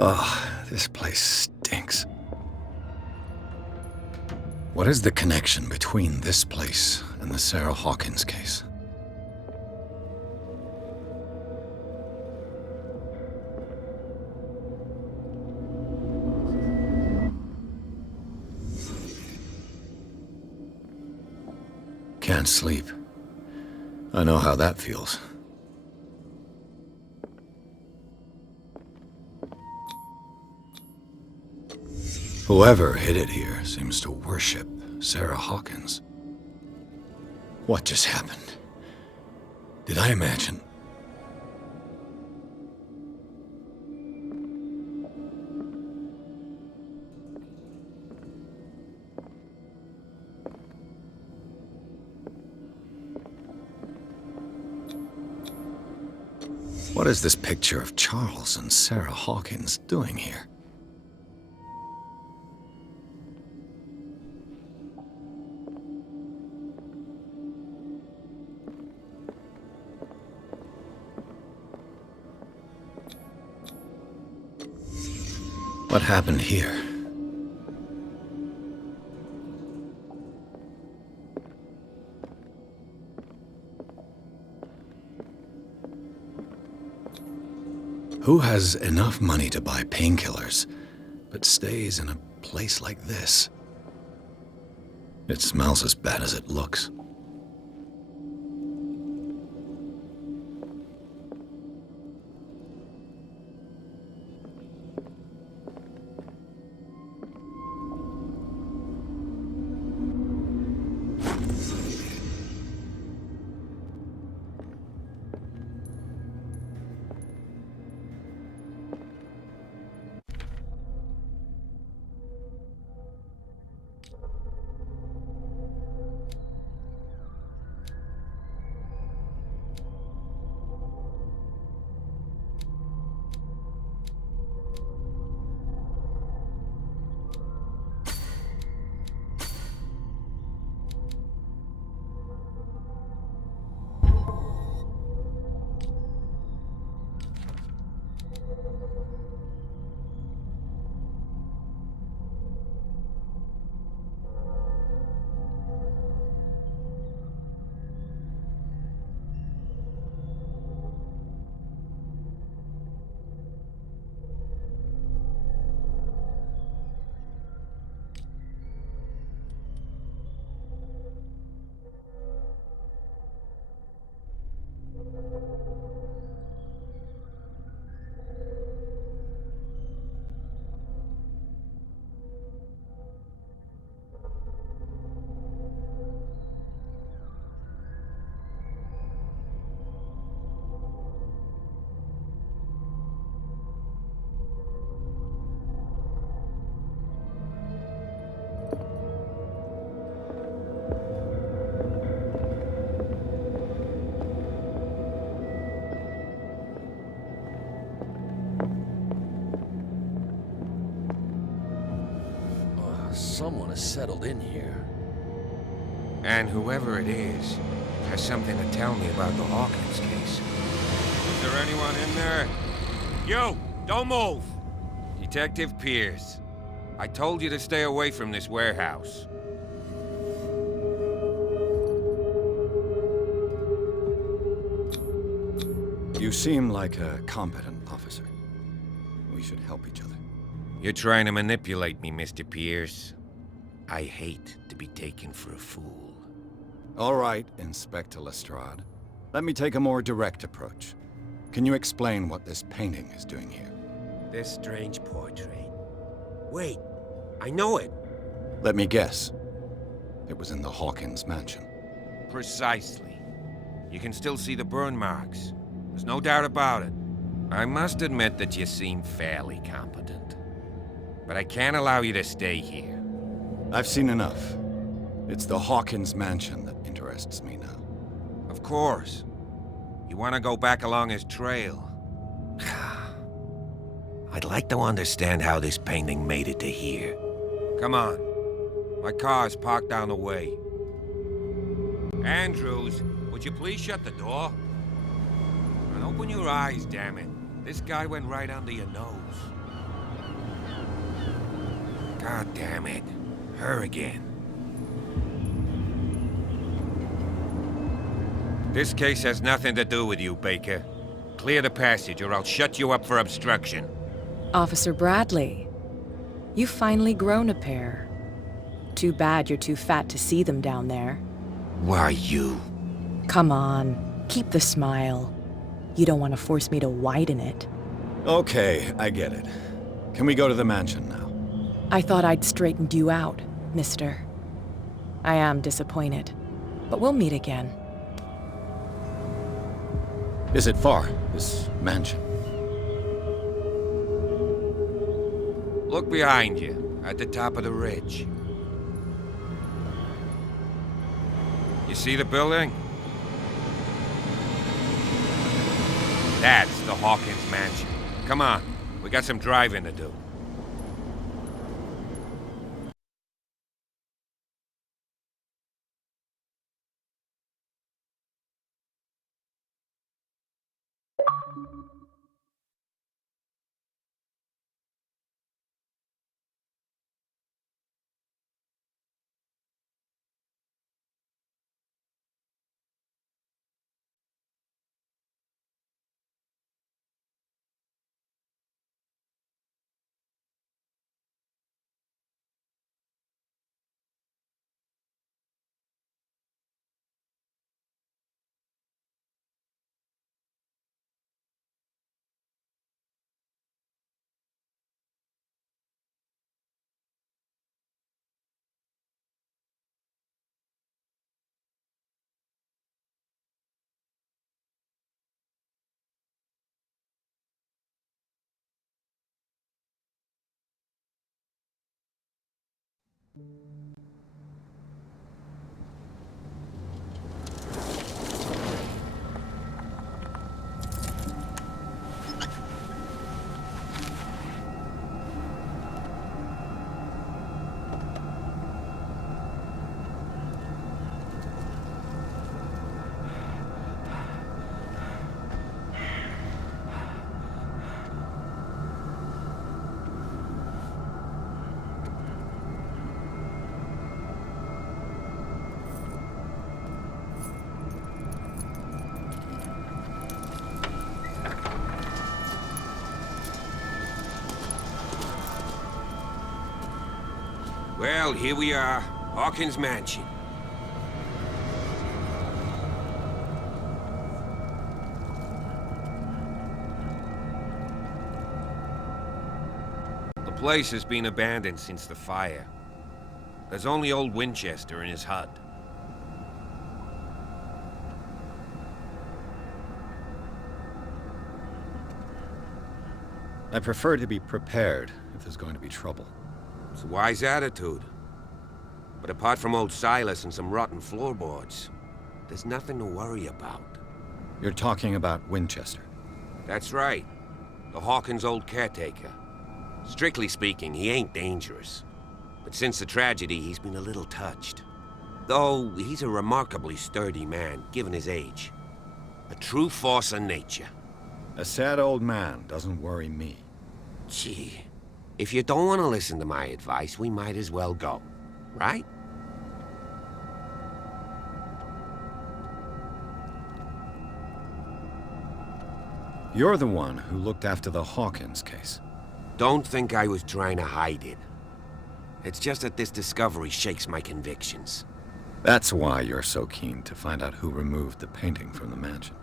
Ugh, this place stinks. What is the connection between this place and the Sarah Hawkins case? Can't sleep. I know how that feels. Whoever hid it here seems to worship Sarah Hawkins. What just happened? Did I imagine? What is this picture of Charles and Sarah Hawkins doing here? What happened here? Who has enough money to buy painkillers, but stays in a place like this? It smells as bad as it looks. Someone has settled in here. And whoever it is has something to tell me about the Hawkins case. Is there anyone in there? You! Don't move! Detective Pierce. I told you to stay away from this warehouse. You seem like a competent officer. We should help each other. You're trying to manipulate me, Mr. Pierce. I hate to be taken for a fool. All right, Inspector Lestrade. Let me take a more direct approach. Can you explain what this painting is doing here? This strange portrait. Wait, I know it. Let me guess. It was in the Hawkins Mansion. Precisely. You can still see the burn marks. There's no doubt about it. I must admit that you seem fairly competent. But I can't allow you to stay here. I've seen enough. It's the Hawkins Mansion that interests me now. Of course. You want to go back along his trail. I'd like to understand how this painting made it to here. Come on. My car's parked down the way. Andrews, would you please shut the door? And open your eyes, damn it. This guy went right under your nose. God damn it. Her again. This case has nothing to do with you, Baker. Clear the passage or I'll shut you up for obstruction. Officer Bradley, you've finally grown a pair. Too bad you're too fat to see them down there. Why you? Come on, keep the smile. You don't want to force me to widen it. Okay, I get it. Can we go to the mansion now? I thought I'd straightened you out, mister. I am disappointed, but we'll meet again. Is it far, this mansion? Look behind you, at the top of the ridge. You see the building? That's the Hawkins Mansion. Come on, we got some driving to do. Well, here we are, Hawkins Mansion. The place has been abandoned since the fire. There's only old Winchester in his hut. I prefer to be prepared if there's going to be trouble. It's a wise attitude. But apart from old Silas and some rotten floorboards, there's nothing to worry about. You're talking about Winchester. That's right. The Hawkins' old caretaker. Strictly speaking, he ain't dangerous. But since the tragedy, he's been a little touched. Though, he's a remarkably sturdy man, given his age. A true force of nature. A sad old man doesn't worry me. Gee, if you don't want to listen to my advice, we might as well go. Right? You're the one who looked after the Hawkins case. Don't think I was trying to hide it. It's just that this discovery shakes my convictions. That's why you're so keen to find out who removed the painting from the mansion.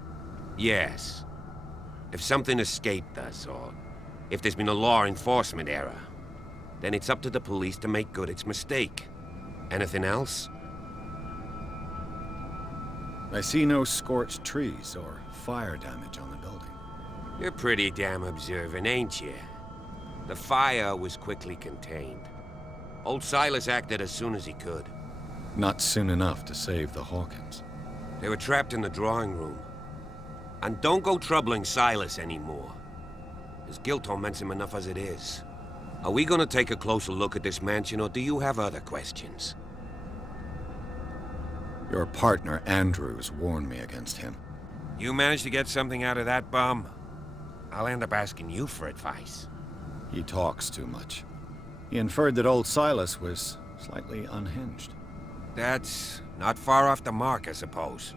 Yes. If something escaped us, or if there's been a law enforcement error, then it's up to the police to make good its mistake. Anything else? I see no scorched trees or fire damage on the building. You're pretty damn observant, ain't you? The fire was quickly contained. Old Silas acted as soon as he could. Not soon enough to save the Hawkins. They were trapped in the drawing room. And don't go troubling Silas anymore. His guilt torments him enough as it is. Are we gonna take a closer look at this mansion, or do you have other questions? Your partner, Andrews, warned me against him. You managed to get something out of that bum? I'll end up asking you for advice. He talks too much. He inferred that old Silas was slightly unhinged. That's not far off the mark, I suppose.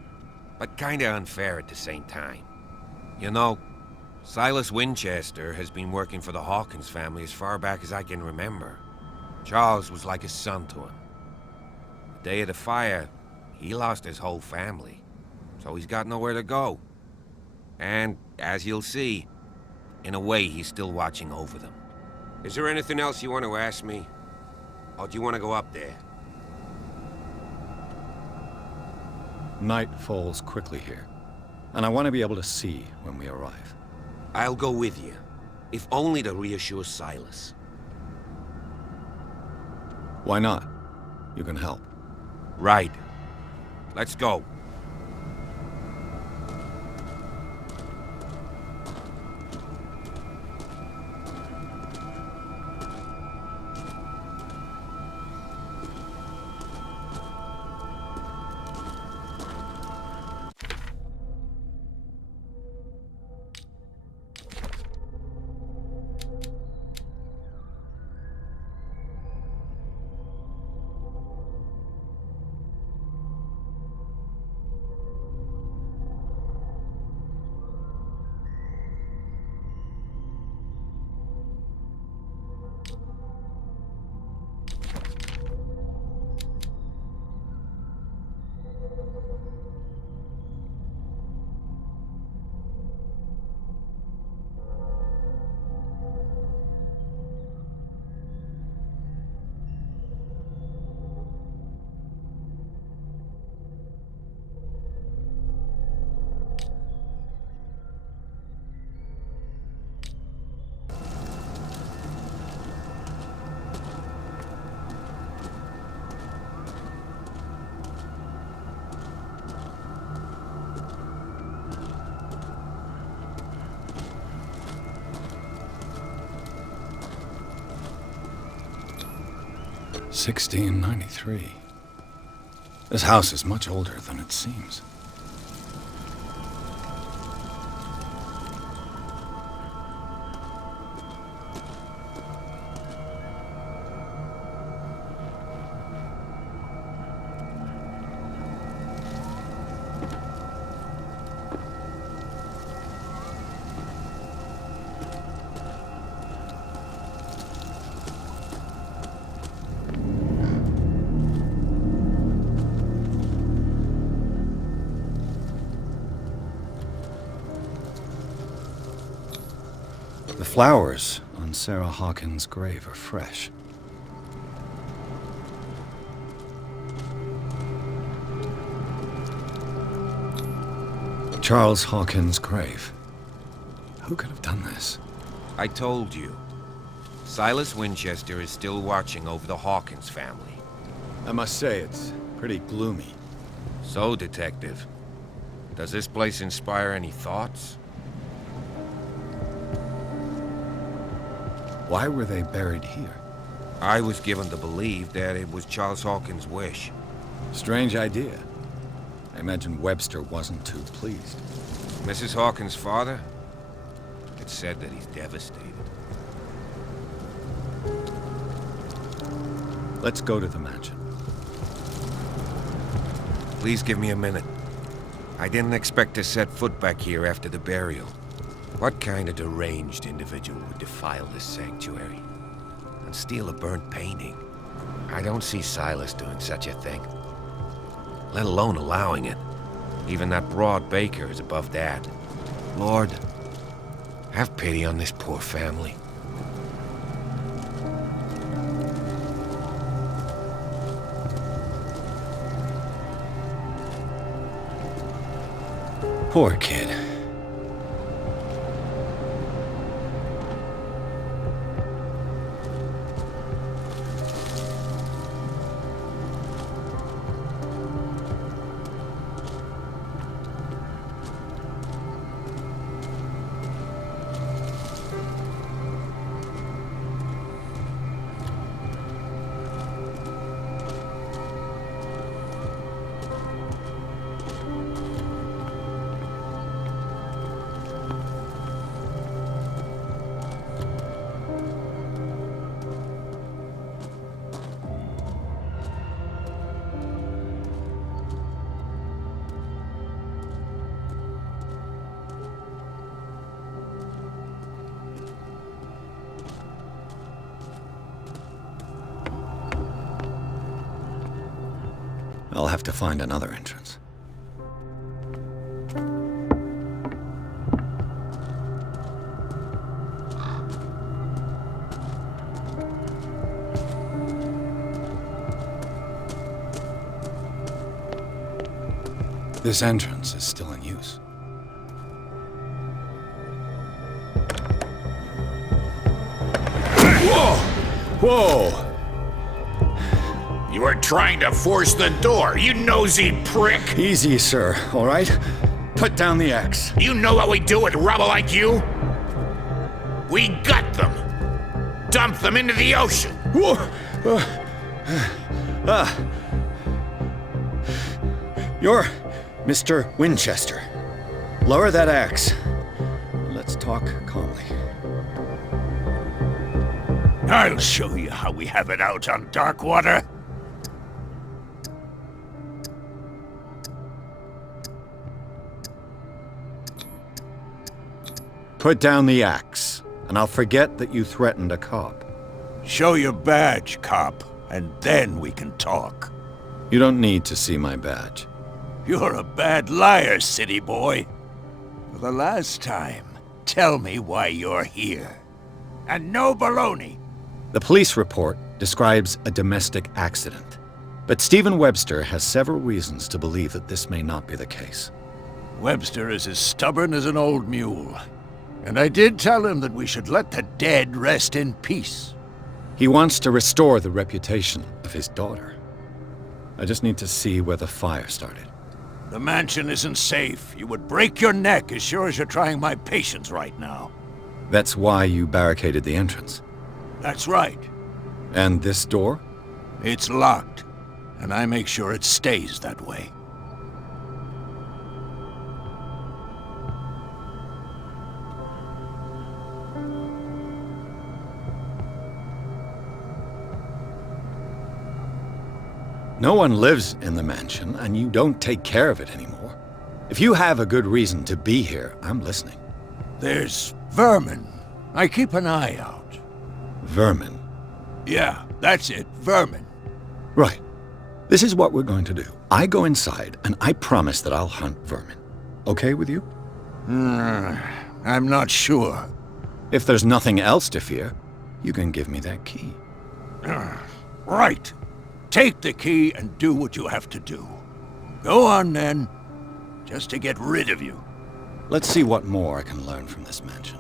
But kinda unfair at the same time. You know, Silas Winchester has been working for the Hawkins family as far back as I can remember. Charles was like a son to him. The day of the fire, he lost his whole family, so he's got nowhere to go. And, as you'll see, in a way he's still watching over them. Is there anything else you want to ask me? Or do you want to go up there? Night falls quickly here, and I want to be able to see when we arrive. I'll go with you, if only to reassure Silas. Why not? You can help. Right. Let's go. $1693. This house is much older than it seems. The flowers on Sarah Hawkins' grave are fresh. Charles Hawkins' grave. Who could have done this? I told you. Silas Winchester is still watching over the Hawkins family. I must say, it's pretty gloomy. So, Detective, does this place inspire any thoughts? Why were they buried here? I was given to believe that it was Charles Hawkins' wish. Strange idea. I imagine Webster wasn't too pleased. Mrs. Hawkins' father? It's said that he's devastated. Let's go to the mansion. Please give me a minute. I didn't expect to set foot back here after the burial. What kind of deranged individual would defile this sanctuary and steal a burnt painting? I don't see Silas doing such a thing, let alone allowing it. Even that broad baker is above that. Lord, have pity on this poor family. Poor kid. I'll have to find another entrance. This entrance is still in use. Whoa! Whoa! You are trying to force the door, you nosy prick! Easy, sir, all right? Put down the axe. You know what we do with rubble like you? We gut them! Dump them into the ocean! Whoa! You're Mr. Winchester. Lower that axe. Let's talk calmly. I'll show you how we have it out on Darkwater. Put down the axe, and I'll forget that you threatened a cop. Show your badge, cop, and then we can talk. You don't need to see my badge. You're a bad liar, city boy. For the last time, tell me why you're here. And no baloney. The police report describes a domestic accident, but Stephen Webster has several reasons to believe that this may not be the case. Webster is as stubborn as an old mule. And I did tell him that we should let the dead rest in peace. He wants to restore the reputation of his daughter. I just need to see where the fire started. The mansion isn't safe. You would break your neck as sure as you're trying my patience right now. That's why you barricaded the entrance. That's right. And this door? It's locked, and I make sure it stays that way. No one lives in the mansion, and you don't take care of it anymore. If you have a good reason to be here, I'm listening. There's vermin. I keep an eye out. Vermin. Yeah, that's it, vermin. Right. This is what we're going to do. I go inside, and I promise that I'll hunt vermin. Okay with you? I'm not sure. If there's nothing else to fear, you can give me that key. Right. Take the key and do what you have to do. Go on then, just to get rid of you. Let's see what more I can learn from this mansion.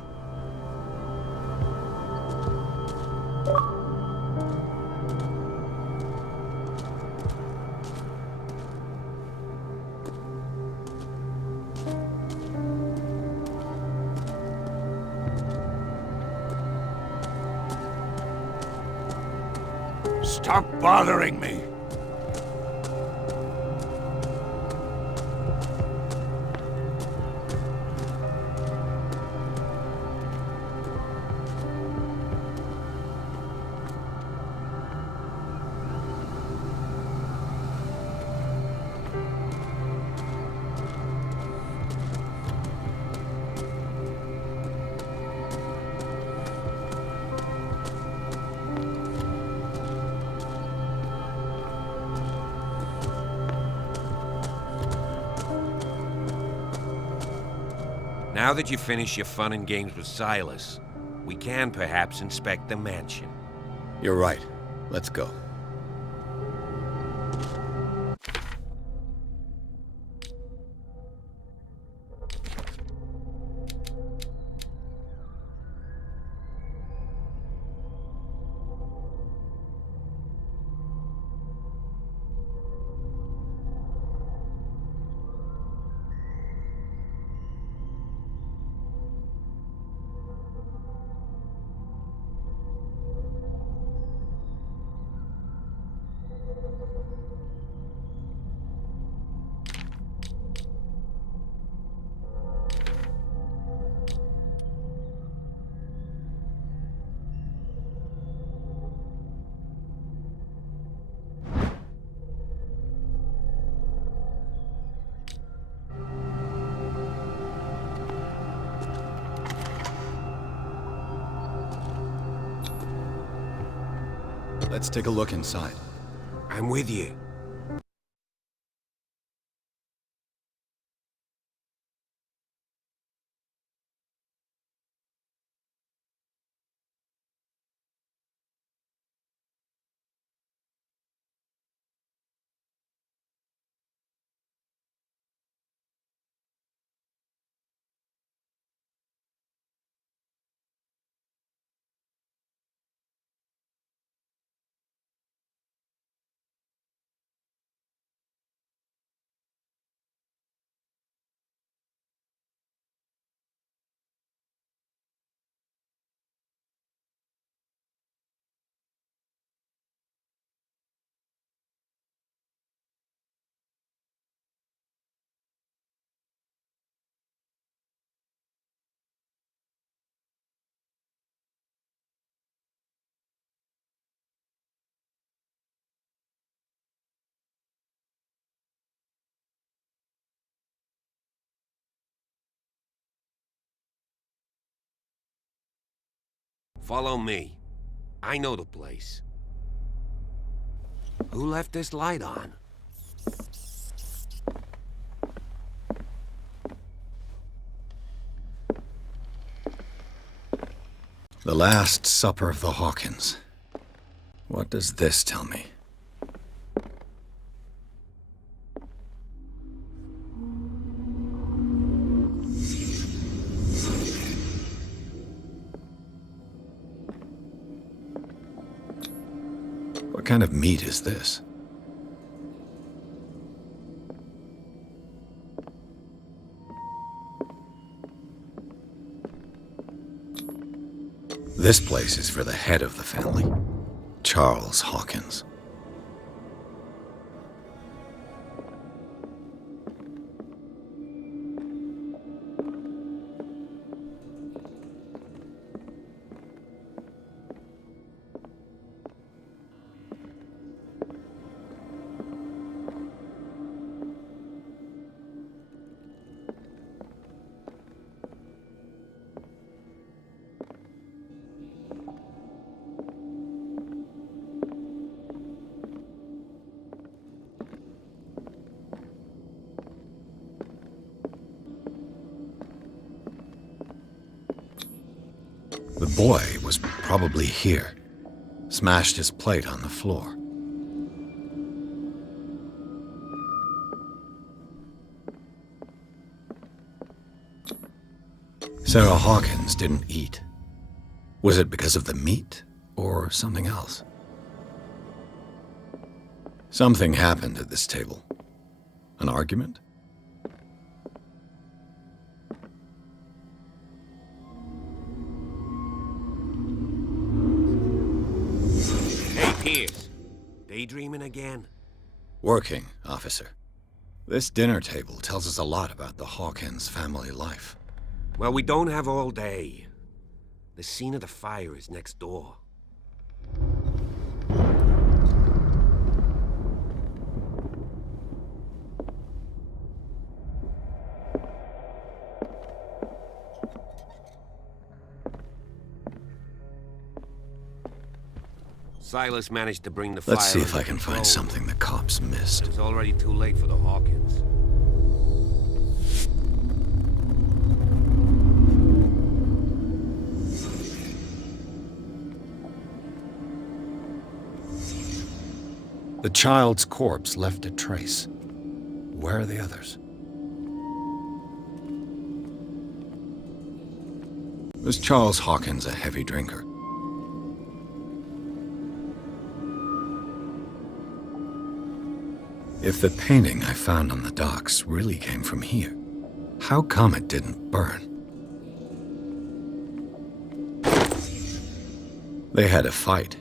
Stop bothering me. Now that you've finished your fun and games with Silas, we can perhaps inspect the mansion. You're right. Let's go. Let's take a look inside. I'm with you. Follow me. I know the place. Who left this light on? The Last Supper of the Hawkins. What does this tell me? What kind of meat is this? This place is for the head of the family, Charles Hawkins. The boy was probably here, smashed his plate on the floor. Sarah Hawkins didn't eat. Was it because of the meat or something else? Something happened at this table. An argument? Daydreaming again? Working, officer. This dinner table tells us a lot about the Hawkins family life. Well, we don't have all day. The scene of the fire is next door. Silas managed to bring the fire. Let's see if I can under find control. something the cops missed. It's already too late for the Hawkins. The child's corpse left a trace. Where are the others? Was Charles Hawkins a heavy drinker? If the painting I found on the docks really came from here, how come it didn't burn? They had a fight.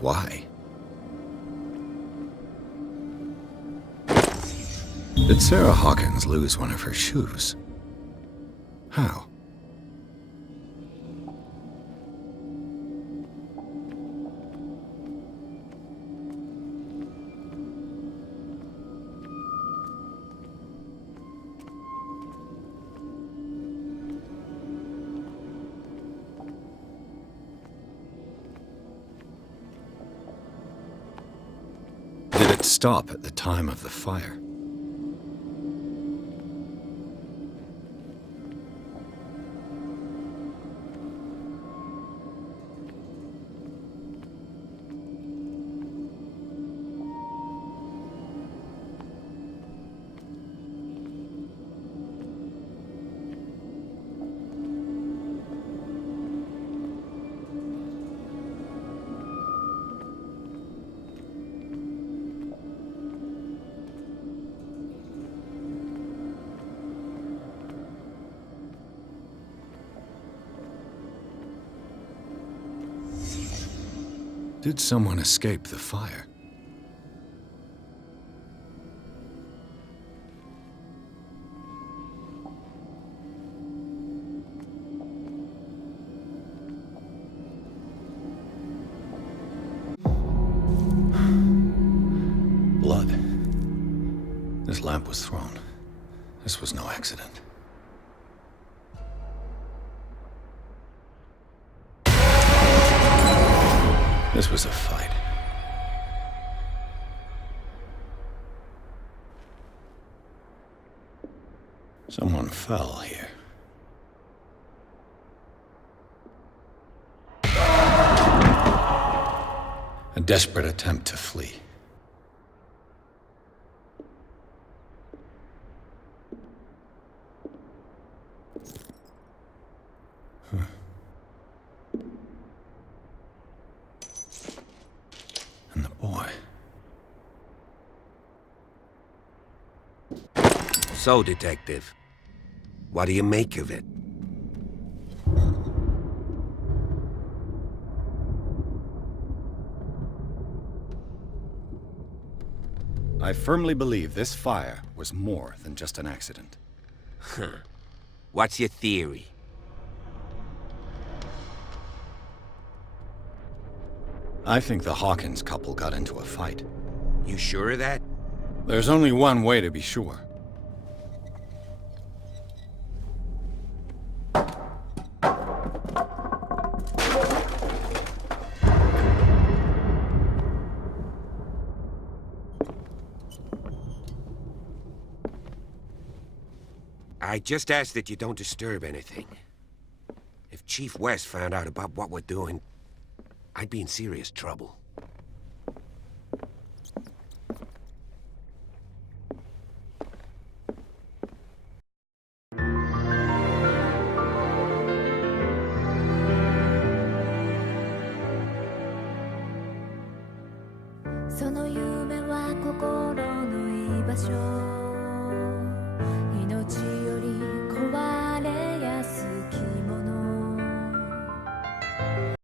Why? Did Sarah Hawkins lose one of her shoes? How? Did it stop at the time of the fire? Did someone escape the fire? Blood. This lamp was thrown. This was no accident. This was a fight. Someone fell here. A desperate attempt to flee. And the boy. So, Detective, what do you make of it? I firmly believe this fire was more than just an accident. What's your theory? I think the Hawkins couple got into a fight. You sure of that? There's only one way to be sure. I just ask that you don't disturb anything. If Chief West found out about what we're doing, I'd be in serious trouble. "その夢は心の居場所」